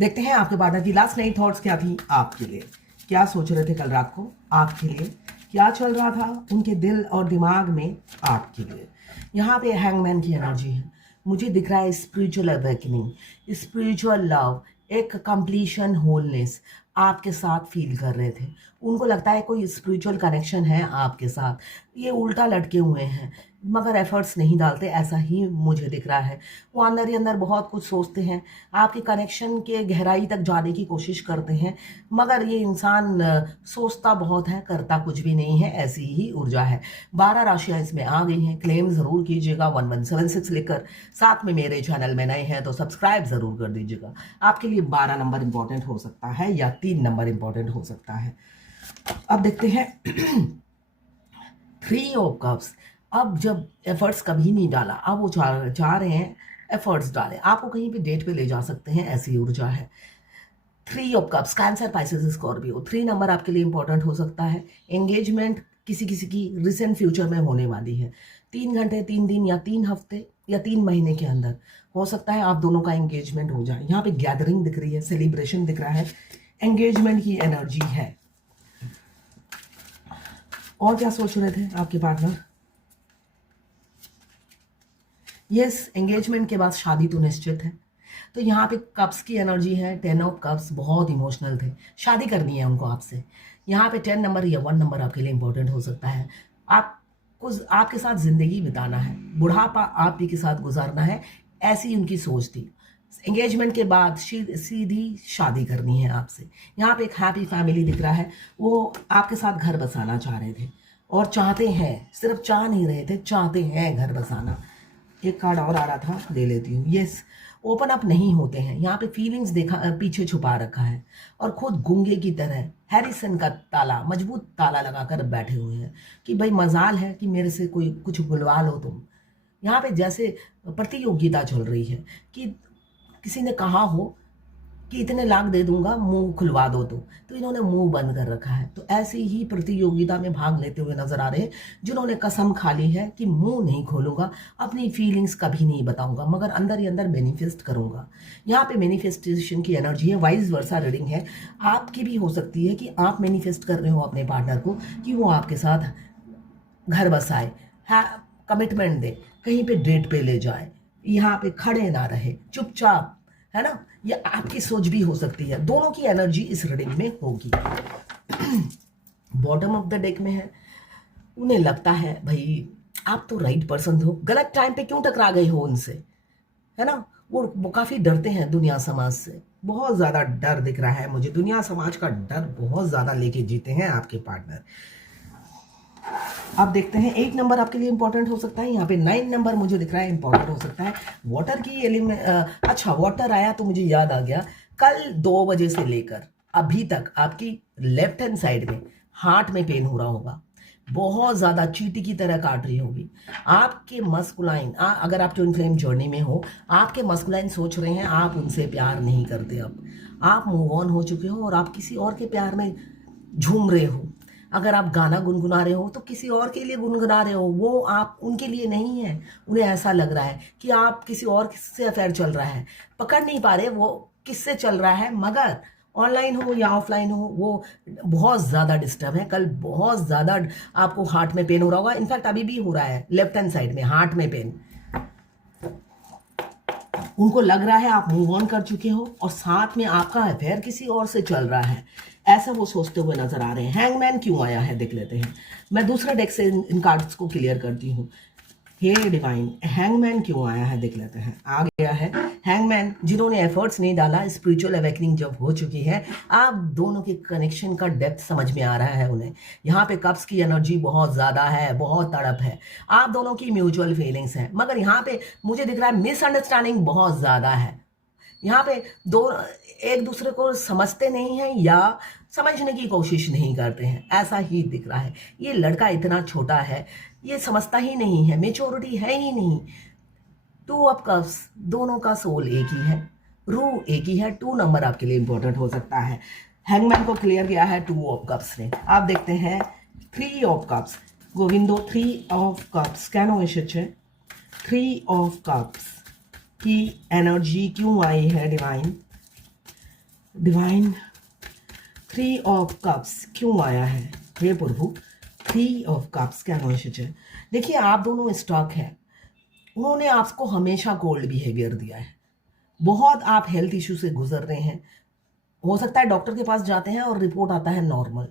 देखते हैं आपके पार्टनर की लास्ट नाइट थॉट्स क्या थी आपके लिए। क्या सोच रहे थे कल रात को आपके लिए, क्या चल रहा था उनके दिल और दिमाग में आपके लिए। यहाँ पे हैंगमैन की एनर्जी है, मुझे दिख रहा है स्पिरिचुअल अवेकनिंग, स्पिरिचुअल लव, एक कंप्लीशन, होलनेस आपके साथ फील कर रहे थे। उनको लगता है कोई स्पिरिचुअल कनेक्शन है आपके साथ, ये उल्टा लटके हुए हैं मगर एफर्ट्स नहीं डालते, ऐसा ही मुझे दिख रहा है। वो अंदर ही अंदर बहुत कुछ सोचते हैं, आपके कनेक्शन के गहराई तक जाने की कोशिश करते हैं मगर ये इंसान सोचता बहुत है करता कुछ भी नहीं है, ऐसी ही ऊर्जा है। 12 राशियां इसमें आ गई हैं। क्लेम ज़रूर कीजिएगा 1176 लिखकर। साथ में मेरे चैनल में नए हैं तो सब्सक्राइब ज़रूर कर दीजिएगा। आपके लिए 12 नंबर इंपॉर्टेंट हो सकता है या 3 नंबर इंपॉर्टेंट हो सकता है। अब देखते हैं 3 ऑफ कप्स। अब जब एफर्ट्स कभी नहीं डाला, अब वो चाह रहे हैं एफर्ट्स डालें, आपको कहीं भी डेट पे ले जा सकते हैं, ऐसी ऊर्जा है। 3 of cups, cancer, Pisces, Scorpio. 3 number आपके लिए इंपॉर्टेंट हो सकता है। एंगेजमेंट किसी किसी की रिसेंट फ्यूचर में होने वाली है। 3 घंटे, 3 दिन या 3 हफ्ते या 3 महीने के अंदर हो सकता है आप दोनों का एंगेजमेंट हो जाए। यहाँ पे गैदरिंग दिख रही है, सेलिब्रेशन दिख रहा है, एंगेजमेंट की एनर्जी है। और क्या सोच रहे थे आपके पार्टनर? यस, एंगेजमेंट के बाद शादी तो निश्चित है। तो यहाँ पे कप्स की एनर्जी है, 10 ऑफ कप्स, बहुत इमोशनल थे, शादी करनी है उनको आपसे। यहाँ पे 10 नंबर या 1 नंबर आपके लिए इंपॉर्टेंट हो सकता है। आपको आपके साथ जिंदगी बिताना है, बुढ़ापा आप ही के साथ गुजारना है, ऐसी उनकी सोच थी। एंगेजमेंट के बाद सीधी शादी करनी है आपसे। यहाँ पे एक हैप्पी फैमिली दिख रहा है, वो आपके साथ घर बसाना चाह रहे थे और चाहते हैं, सिर्फ चाह नहीं रहे थे, चाहते हैं घर बसाना। एक कार्ड और आ रहा था, ले लेती हूँ। यस, ओपन अप नहीं होते हैं, यहाँ पे फीलिंग्स देखा पीछे छुपा रखा है और खुद गूंगे की तरह हैरिसन का ताला, मजबूत ताला लगाकर बैठे हुए हैं कि भाई मजाल है कि मेरे से कोई कुछ बुलवा लो तुम। यहाँ पे जैसे प्रतियोगिता चल रही है कि किसी ने कहा हो कि इतने लाख दे दूंगा, मुंह खुलवा दो तो इन्होंने मुंह बंद कर रखा है। तो ऐसी ही प्रतियोगिता में भाग लेते हुए नजर आ रहे हैं जिन्होंने कसम खा ली है कि मुंह नहीं खोलूंगा, अपनी फीलिंग्स कभी नहीं बताऊंगा मगर अंदर ही अंदर मैनिफेस्ट करूंगा। यहाँ पे मैनिफेस्टेशन की एनर्जी है, वाइज वर्सा रीडिंग है। आपकी भी हो सकती है कि आप मैनिफेस्ट कर रहे हो अपने पार्टनर को कि वो आपके साथ घर बसाए, कमिटमेंट दे, कहीं पे डेट पे ले जाए, यहाँ पे खड़े ना रहे, चुपचाप, है ना। ये आपकी सोच भी हो सकती है, दोनों की एनर्जी इस रीडिंग में होगी। बॉटम ऑफ द डेक में है, उन्हें लगता है भाई आप तो राइट पर्सन हो, गलत टाइम पे क्यों टकरा गए हो उनसे, है ना। वो काफी डरते हैं दुनिया समाज से, बहुत ज्यादा डर दिख रहा है मुझे, दुनिया समाज का डर बहुत ज्यादा लेके जीते हैं आपके पार्टनर। आप देखते हैं 8 नंबर आपके लिए इंपॉर्टेंट हो सकता है। यहाँ पे 9 नंबर मुझे दिख रहा है इंपॉर्टेंट हो सकता है। वाटर की एलिमेंट, अच्छा वाटर आया तो मुझे याद आ गया, कल 2 बजे से लेकर अभी तक आपकी लेफ्ट हैंड साइड में हार्ट में पेन हो रहा होगा, बहुत ज्यादा चींटी की तरह काट रही होगी। आपके मस्कुलाइन, अगर आप ट्विन फ्लेम जर्नी में हो, आपके मस्कुलाइन सोच रहे हैं आप उनसे प्यार नहीं करते, अब आप मूव ऑन हो चुके हो और आप किसी और के प्यार में झूम रहे हो। अगर आप गाना गुनगुना रहे हो तो किसी और के लिए गुनगुना रहे हो, वो आप उनके लिए नहीं है। उन्हें ऐसा लग रहा है कि आप किसी और से अफेयर चल रहा है, पकड़ नहीं पा रहे वो किससे चल रहा है, मगर ऑनलाइन हो या ऑफलाइन हो वो बहुत ज़्यादा डिस्टर्ब है। कल बहुत ज़्यादा आपको हार्ट में पेन हो रहा होगा, इनफैक्ट अभी भी हो रहा है लेफ्ट हैंड साइड में हार्ट में पेन। उनको लग रहा है आप मूव ऑन कर चुके हो और साथ में आपका अफेयर किसी और से चल रहा है, ऐसा वो सोचते हुए नजर आ रहे हैं। हैंगमैन क्यों आया है देख लेते हैं, मैं दूसरे डेक से इन कार्ड्स को क्लियर करती हूँ। हे डिवाइन, हैंगमैन क्यों आया है देख लेते हैं। आ गया है हैंगमैन, जिन्होंने एफर्ट्स नहीं डाला, स्पिरिचुअल अवेकनिंग जब हो चुकी है, आप दोनों के कनेक्शन का डेप्थ समझ में आ रहा है उन्हें। यहाँ पे कप्स की एनर्जी बहुत ज्यादा है, बहुत तड़प है, आप दोनों की म्यूचुअल फीलिंग्स है मगर यहाँ पे मुझे दिख रहा है मिसअंडरस्टैंडिंग बहुत ज्यादा है। यहाँ पे दो एक दूसरे को समझते नहीं हैं या समझने की कोशिश नहीं करते हैं, ऐसा ही दिख रहा है। ये लड़का इतना छोटा है, ये समझता ही नहीं है, मेच्योरिटी है ही नहीं। 2 ऑफ कप्स, दोनों का सोल एक ही है, रूह एक ही है। 2 नंबर आपके लिए इंपॉर्टेंट हो सकता है। हैंगमैन को क्लियर किया है 2 ऑफ कप्स ने। आप देखते हैं 3 of cups, Gobindo 3 of cups, कैनो एशेचे 3 ऑफ कप्स की एनर्जी क्यों आई है डिवाइन? डिवाइन 3 ऑफ कप्स क्यों आया है? हे प्रभु, 3 ऑफ कप्स क्या मैसेज है? देखिए, आप दोनों स्टॉक है। उन्होंने आपको हमेशा कोल्ड बिहेवियर दिया है। बहुत आप हेल्थ इशू से गुजर रहे हैं। हो सकता है डॉक्टर के पास जाते हैं और रिपोर्ट आता है नॉर्मल,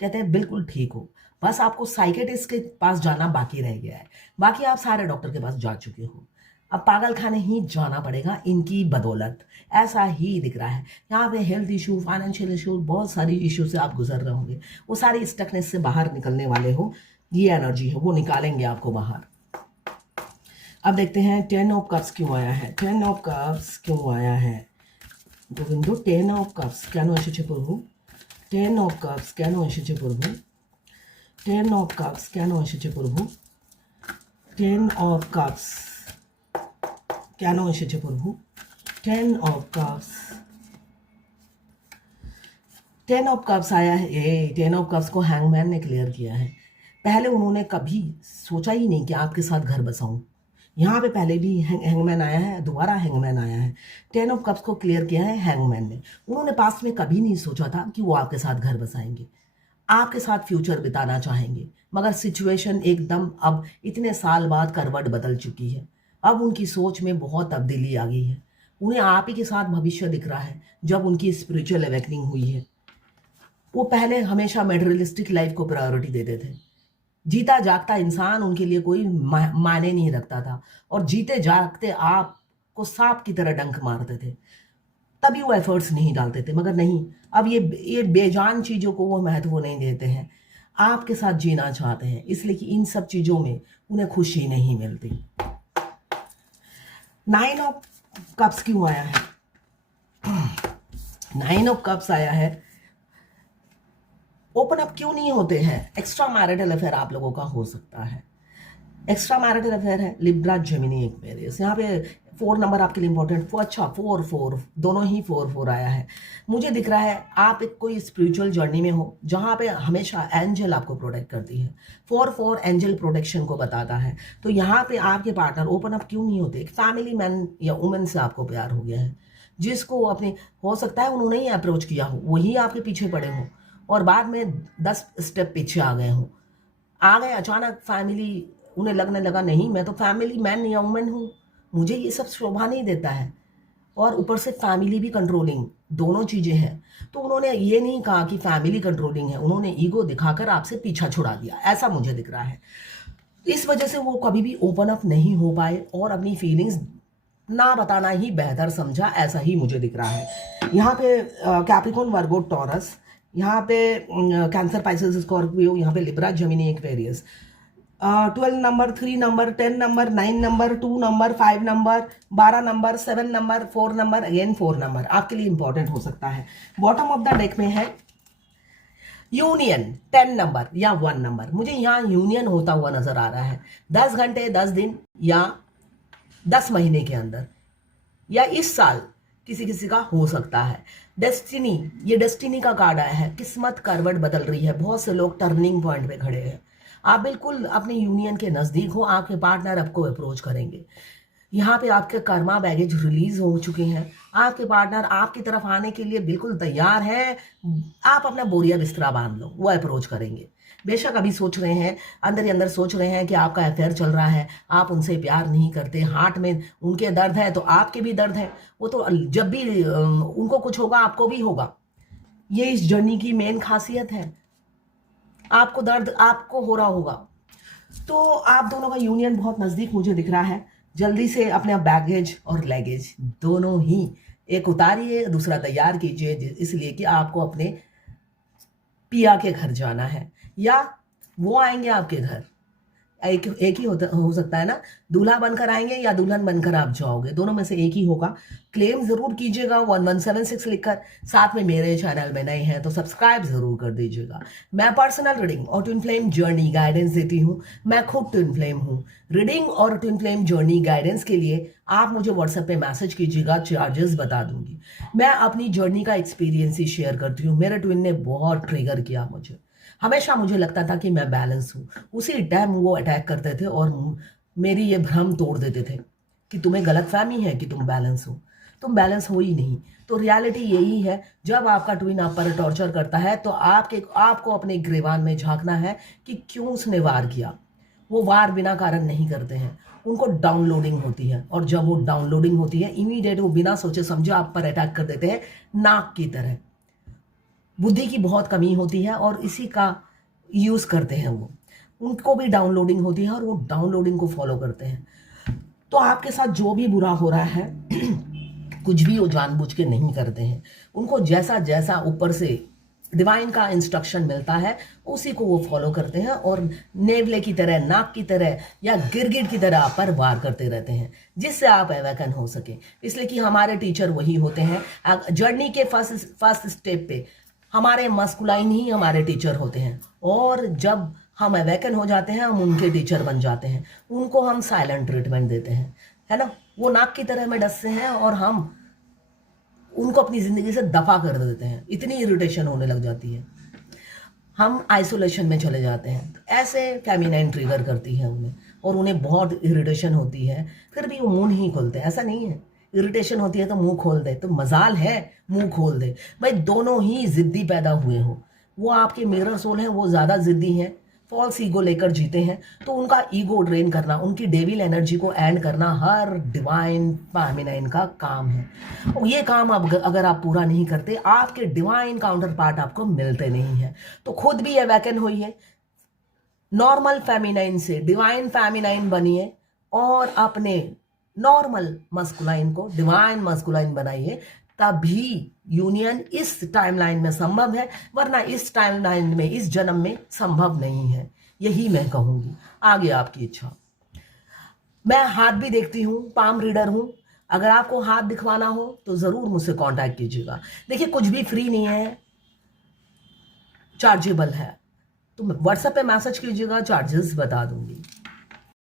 कहते हैं बिल्कुल ठीक हो, बस आपको साइकेट्रिस्ट के पास जाना बाकी रह गया है। बाकी आप सारे डॉक्टर के पास जा चुके हो, अब पागल खाने ही जाना पड़ेगा इनकी बदौलत। ऐसा ही दिख रहा है यहाँ पे। हेल्थ इशू, फाइनेंशियल इशू, बहुत सारी इशू से आप गुजर रहे होंगे। वो सारी स्टकनेस से बाहर निकलने वाले हो। ये एनर्जी है, वो निकालेंगे आपको बाहर। अब देखते हैं 10 ऑफ कप्स क्यों आया है। 10 ऑफ कप्स क्यों आया है गोविंदो? 10 ऑफ कप्स क्या नो एसेছে প্রভু? 10 ऑफ कप्स क्या नो एसेছে প্রভু? 10 ऑफ कप्स क्या नो एसेছে প্রভু? 10 ऑफ कप्स क्या नो एसेছে প্রভু? 10 ऑफ कप्स 10 ऑफ कप्स आया है। ये 10 ऑफ कप्स को हैंगमैन ने क्लियर किया है। पहले उन्होंने कभी सोचा ही नहीं कि आपके साथ घर बसाऊं। यहाँ पे पहले भी हैंगमैन आया है, दोबारा हैंगमैन आया है। 10 ऑफ कप्स को क्लियर किया है हैंगमैन ने। उन्होंने पास्ट में कभी नहीं सोचा था कि वो आपके साथ घर बसाएंगे, आपके साथ फ्यूचर बिताना चाहेंगे, मगर सिचुएशन एकदम अब इतने साल बाद करवट बदल चुकी है। अब उनकी सोच में बहुत तब्दीली आ गई है। उन्हें आप ही के साथ भविष्य दिख रहा है। जब उनकी स्पिरिचुअल अवेकनिंग हुई है, वो पहले हमेशा मेटेरियलिस्टिक लाइफ को प्रायोरिटी देते थे। जीता जागता इंसान उनके लिए कोई मायने नहीं रखता था, और जीते जागते आपको सांप की तरह डंक मारते थे, तभी वो एफर्ट्स नहीं डालते थे। मगर नहीं, अब ये बेजान चीज़ों को वो महत्व नहीं देते हैं। आपके साथ जीना चाहते हैं, इसलिए कि इन सब चीज़ों में उन्हें खुशी नहीं मिलती। 9 ऑफ कप्स क्यों आया है? 9 ऑफ कप्स आया है। ओपन अप क्यों नहीं होते हैं? एक्स्ट्रा मैरिटल अफेयर आप लोगों का हो सकता है। एक्स्ट्रा मैरिटल अफेयर है लिब्रा जेमिनी एक्वेरियस। यहाँ पे 4 नंबर आपके लिए इंपॉर्टेंट। अच्छा, 4 दोनों ही 4 आया है। मुझे दिख रहा है आप एक कोई स्पिरिचुअल जर्नी में हो जहाँ पे हमेशा एंजल आपको प्रोटेक्ट करती है। 4 एंजल प्रोटेक्शन को बताता है। तो यहाँ पे आपके पार्टनर ओपन अप क्यों नहीं होते? फैमिली मैन या वुमेन से आपको प्यार हो गया है, जिसको अपने हो सकता है उन्होंने ही अप्रोच किया हो, वही आपके पीछे पड़े हों और बाद में 10 स्टेप पीछे आ गए हों। आ गए अचानक फैमिली, उन्हें लगने लगा नहीं मैं तो फैमिली मैन या वुमेन हूँ, मुझे ये सब शोभा नहीं देता है। और ऊपर से फैमिली भी कंट्रोलिंग, दोनों चीज़ें हैं। तो उन्होंने ये नहीं कहा कि फैमिली कंट्रोलिंग है, उन्होंने ईगो दिखाकर आपसे पीछा छुड़ा दिया, ऐसा मुझे दिख रहा है। इस वजह से वो कभी भी ओपन अप नहीं हो पाए और अपनी फीलिंग्स ना बताना ही बेहतर समझा, ऐसा ही मुझे दिख रहा है। यहाँ पे कैप्रिकॉर्न, वर्गो, टॉरस, यहाँ पे कैंसर, पाइसेस, स्कॉर्पियो, यहाँ पे Libra, Gemini, Aquarius. 12 number, 3 number, 10 number, 9 number, 2 number, 5 number, 12 number, 7 number, 4 number, again 4 number आपके लिए इंपॉर्टेंट हो सकता है। बॉटम ऑफ द डेक में है यूनियन 10 नंबर या 1 नंबर। मुझे यहाँ यूनियन होता हुआ नजर आ रहा है। 10 घंटे, 10 दिन या 10 महीने के अंदर या इस साल किसी किसी का हो सकता है। डेस्टिनी, ये डेस्टिनी का कार्ड आया है। किस्मत करवट बदल रही है। बहुत से लोग टर्निंग पॉइंट पे खड़े हैं। आप बिल्कुल अपने यूनियन के नज़दीक हो, आपके पार्टनर आपको अप्रोच करेंगे। यहाँ पे आपके कर्मा बैगेज रिलीज हो चुके हैं। आपके पार्टनर आपकी तरफ आने के लिए बिल्कुल तैयार है। आप अपना बोरिया बिस्तरा बांध लो, वो अप्रोच करेंगे। बेशक अभी सोच रहे हैं, अंदर ही अंदर सोच रहे हैं कि आपका अफेयर चल रहा है, आप उनसे प्यार नहीं करते, हार्ट में उनके दर्द है तो आपके भी दर्द है। वो तो जब भी उनको कुछ होगा आपको भी होगा। ये इस जर्नी की मेन खासियत है। आपको दर्द आपको हो रहा होगा। तो आप दोनों का यूनियन बहुत नज़दीक मुझे दिख रहा है। जल्दी से अपने बैगेज और लगेज दोनों ही, एक उतारिए दूसरा तैयार कीजिए, इसलिए कि आपको अपने पिया के घर जाना है या वो आएंगे आपके घर। एक ही हो सकता है ना, दूल्हा बनकर आएंगे या दुल्हन बनकर आप जाओगे, दोनों में से एक ही होगा। क्लेम जरूर कीजिएगा 1176 लिखकर। साथ में मेरे चैनल में नए हैं तो सब्सक्राइब जरूर कर दीजिएगा। मैं पर्सनल रीडिंग और ट्विन फ्लेम जर्नी गाइडेंस देती हूँ। मैं खुद ट्विन फ्लेम हूँ। रीडिंग और ट्विन फ्लेम जर्नी गाइडेंस के लिए आप मुझे व्हाट्सएप पे मैसेज कीजिएगा, चार्जेस बता दूंगी। मैं अपनी जर्नी का एक्सपीरियंस ही शेयर करती हूँ। मेरे ट्विन ने बहुत ट्रिगर किया मुझे। हमेशा मुझे लगता था कि मैं बैलेंस हूँ, उसी टाइम वो अटैक करते थे और मेरी ये भ्रम तोड़ देते थे कि तुम्हें गलतफहमी है कि तुम बैलेंस हो। तुम बैलेंस हो ही नहीं। तो रियलिटी यही है, जब आपका ट्विन आप पर टॉर्चर करता है तो आपको अपने ग्रेवान में झांकना है कि क्यों उसने वार किया। वो वार बिना कारण नहीं करते हैं, उनको डाउनलोडिंग होती है, और जब वो डाउनलोडिंग होती है इमीडिएट वो बिना सोचे समझे आप पर अटैक कर देते हैं नाक की तरह। बुद्धि की बहुत कमी होती है और इसी का यूज़ करते हैं वो। उनको भी डाउनलोडिंग होती है और वो डाउनलोडिंग को फॉलो करते हैं। तो आपके साथ जो भी बुरा हो रहा है कुछ भी वो जानबूझ के नहीं करते हैं। उनको जैसा जैसा ऊपर से डिवाइन का इंस्ट्रक्शन मिलता है उसी को वो फॉलो करते हैं और नेवले की तरह, नाक की तरह या गिरगिट की तरह आप पर वार करते रहते हैं, जिससे आप अवेकन हो सके। इसलिए कि हमारे टीचर वही होते हैं। जर्नी के फर्स्ट स्टेप पे हमारे मस्कुलाइन ही हमारे टीचर होते हैं, और जब हम अवेकन हो जाते हैं हम उनके टीचर बन जाते हैं। उनको हम साइलेंट ट्रीटमेंट देते हैं, है ना। वो नाक की तरह में डसते हैं और हम उनको अपनी ज़िंदगी से दफा कर देते हैं। इतनी इरिटेशन होने लग जाती है, हम आइसोलेशन में चले जाते हैं। तो ऐसे फेमिनाइन ट्रिगर करती है उन्हें, और उन्हें बहुत इरिटेशन होती है, फिर भी वो मुंह नहीं खोलते। ऐसा नहीं है, इरिटेशन होती है तो मुंह खोल दे, तो मजाल है मुंह खोल दे। भाई दोनों ही जिद्दी पैदा हुए हो। वो आपके मिरर सोल हैं, वो ज़्यादा जिद्दी हैं, फॉल्स ईगो लेकर जीते हैं। तो उनका ईगो ड्रेन करना, उनकी डेविल एनर्जी को एंड करना हर डिवाइन फेमिनाइन का काम है। और ये काम अगर आप पूरा नहीं करते, आपके डिवाइन काउंटर पार्ट आपको मिलते नहीं है। तो खुद भी अवेकन हुई है, नॉर्मल फेमिनाइन से डिवाइन फेमिनाइन बनिए और अपने नॉर्मल मस्कुलाइन को डिवाइन मस्कुलाइन बनाइए, तभी यूनियन इस टाइमलाइन में संभव है, वरना इस टाइमलाइन में इस जन्म में संभव नहीं है। यही मैं कहूंगी, आगे आपकी इच्छा। मैं हाथ भी देखती हूँ, पाम रीडर हूँ। अगर आपको हाथ दिखवाना हो तो ज़रूर मुझसे कांटेक्ट कीजिएगा। देखिए कुछ भी फ्री नहीं है, चार्जेबल है। तो व्हाट्सएप पे मैसेज कीजिएगा, चार्जेस बता दूंगी।